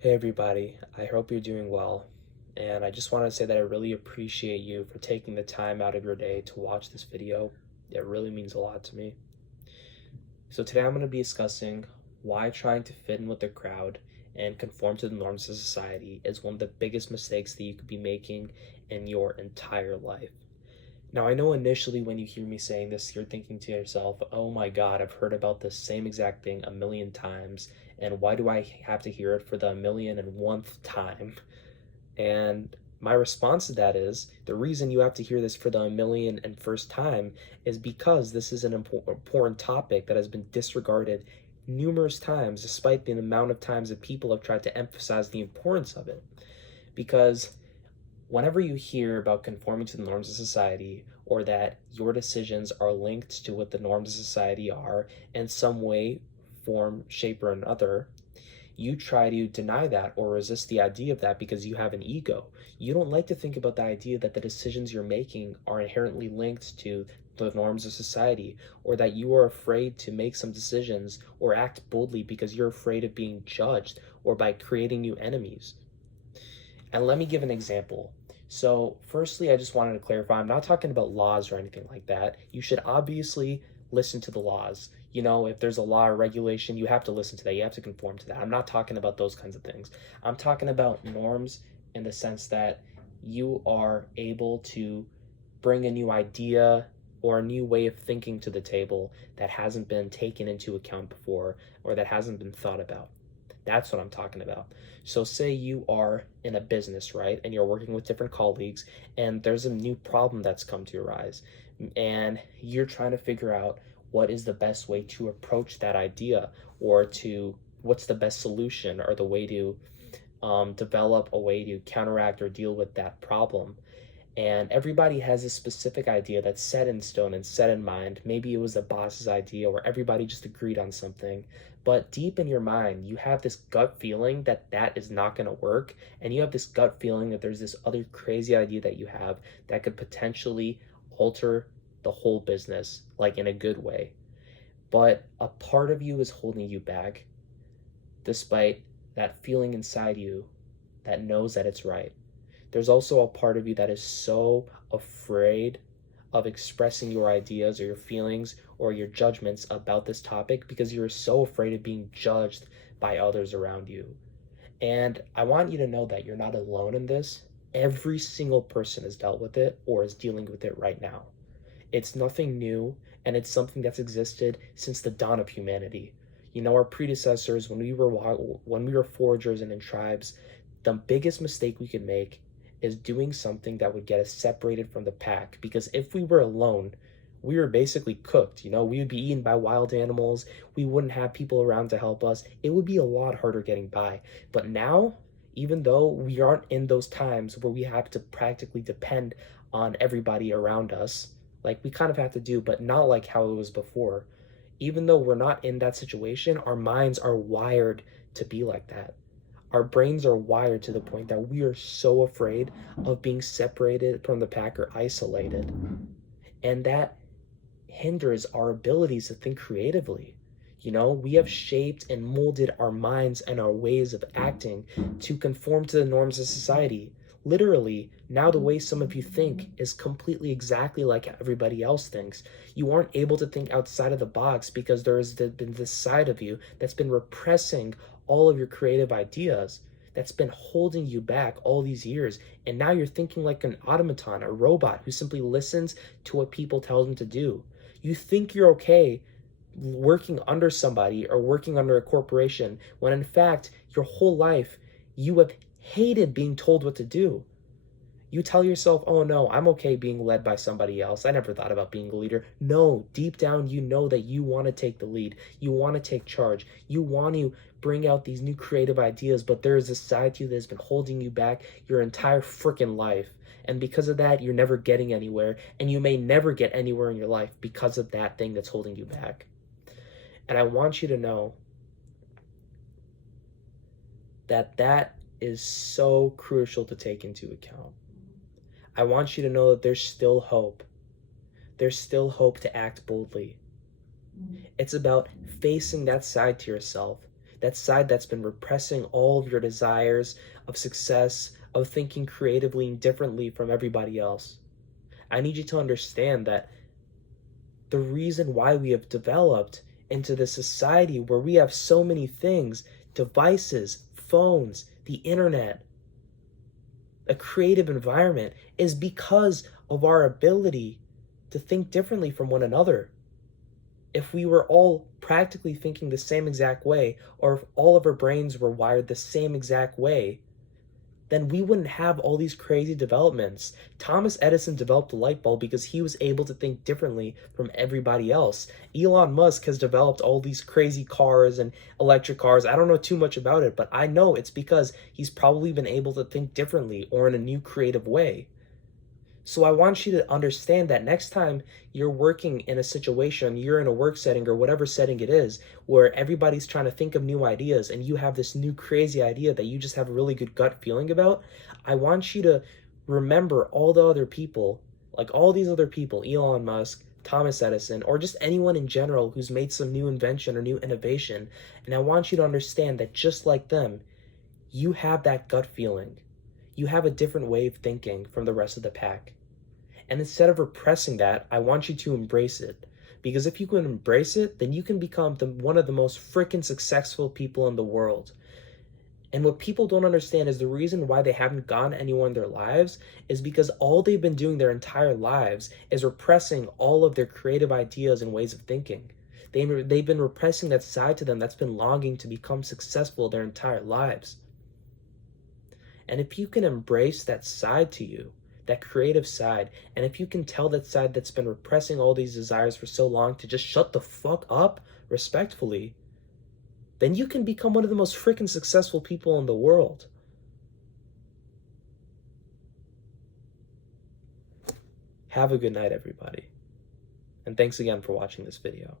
Hey everybody, I hope you're doing well. And I just want to say that I really appreciate you for taking the time out of your day to watch this video. It really means a lot to me. So today I'm going to be discussing why trying to fit in with the crowd and conform to the norms of society is one of the biggest mistakes that you could be making in your entire life. Now, I know initially when you hear me saying this, you're thinking to yourself, oh my God, I've heard about this same exact thing a million times, and why do I have to hear it for the million and one time? And my response to that is the reason you have to hear this for the million and first time is because this is an important topic that has been disregarded numerous times, despite the amount of times that people have tried to emphasize the importance of it. Because whenever you hear about conforming to the norms of society or that your decisions are linked to what the norms of society are in some way, form, shape, or another, you try to deny that or resist the idea of that because you have an ego. You don't like to think about the idea that the decisions you're making are inherently linked to the norms of society, or that you are afraid to make some decisions or act boldly because you're afraid of being judged or by creating new enemies. And let me give an example. So, firstly, I just wanted to clarify I'm not talking about laws or anything like that. You should obviously listen to the laws. You know, if there's a law or regulation, you have to listen to that. You have to conform to that. I'm not talking about those kinds of things. I'm talking about norms in the sense that you are able to bring a new idea or a new way of thinking to the table that hasn't been taken into account before or that hasn't been thought about. That's what I'm talking about. So, say you are in a business, right? And you're working with different colleagues, and there's a new problem that's come to arise. And you're trying to figure out what is the best way to approach that idea, or to what's the best solution, or the way to develop a way to counteract or deal with that problem. And everybody has a specific idea that's set in stone and set in mind. Maybe it was the boss's idea or everybody just agreed on something. But deep in your mind, you have this gut feeling that that is not going to work. And you have this gut feeling that there's this other crazy idea that you have that could potentially alter the whole business, like in a good way. But a part of you is holding you back, despite that feeling inside you that knows that it's right. There's also a part of you that is so afraid of expressing your ideas or your feelings or your judgments about this topic because you're so afraid of being judged by others around you. And I want you to know that you're not alone in this. Every single person has dealt with it or is dealing with it right now. It's nothing new, and it's something that's existed since the dawn of humanity. You know, our predecessors, when we were foragers and in tribes, the biggest mistake we could make is doing something that would get us separated from the pack. Because if we were alone, we were basically cooked. You know, we would be eaten by wild animals. We wouldn't have people around to help us. It would be a lot harder getting by. But now, even though we aren't in those times where we have to practically depend on everybody around us, like we kind of have to do, but not like how it was before. Even though we're not in that situation, our minds are wired to be like that. Our brains are wired to the point that we are so afraid of being separated from the pack or isolated. And that hinders our abilities to think creatively. You know, we have shaped and molded our minds and our ways of acting to conform to the norms of society. Literally, now the way some of you think is completely exactly like everybody else thinks. You aren't able to think outside of the box because there has been this side of you that's been repressing all of your creative ideas, that's been holding you back all these years. And now you're thinking like an automaton, a robot who simply listens to what people tell them to do. You think you're okay working under somebody or working under a corporation when in fact your whole life you have hated being told what to do. You tell yourself, oh no, I'm okay being led by somebody else. I never thought about being a leader. No, deep down, you know that you want to take the lead. You want to take charge. You want to bring out these new creative ideas, but there is a side to you that has been holding you back your entire freaking life. And because of that, you're never getting anywhere. And you may never get anywhere in your life because of that thing that's holding you back. And I want you to know that that is so crucial to take into account. I want you to know that there's still hope. There's still hope to act boldly. It's about facing that side to yourself that side that's been repressing all of your desires of success, of thinking creatively and differently from everybody else. I need you to understand that the reason why we have developed into this society where we have so many things, devices, phones, the internet, a creative environment, is because of our ability to think differently from one another. If we were all practically thinking the same exact way, or if all of our brains were wired the same exact way, then we wouldn't have all these crazy developments. Thomas Edison developed the light bulb because he was able to think differently from everybody else. Elon Musk has developed all these crazy cars and electric cars. I don't know too much about it, but I know it's because he's probably been able to think differently or in a new creative way. So I want you to understand that next time you're working in a situation, you're in a work setting or whatever setting it is, where everybody's trying to think of new ideas and you have this new crazy idea that you just have a really good gut feeling about, I want you to remember all the other people, like all these other people, Elon Musk, Thomas Edison, or just anyone in general who's made some new invention or new innovation. And I want you to understand that just like them, you have that gut feeling. You have a different way of thinking from the rest of the pack. And instead of repressing that, I want you to embrace it. Because if you can embrace it, then you can become one of the most freaking successful people in the world. And what people don't understand is the reason why they haven't gotten anywhere in their lives is because all they've been doing their entire lives is repressing all of their creative ideas and ways of thinking. They've been repressing that side to them that's been longing to become successful their entire lives. And if you can embrace that side to you, that creative side, and if you can tell that side that's been repressing all these desires for so long to just shut the fuck up respectfully, then you can become one of the most freaking successful people in the world. Have a good night, everybody. And thanks again for watching this video.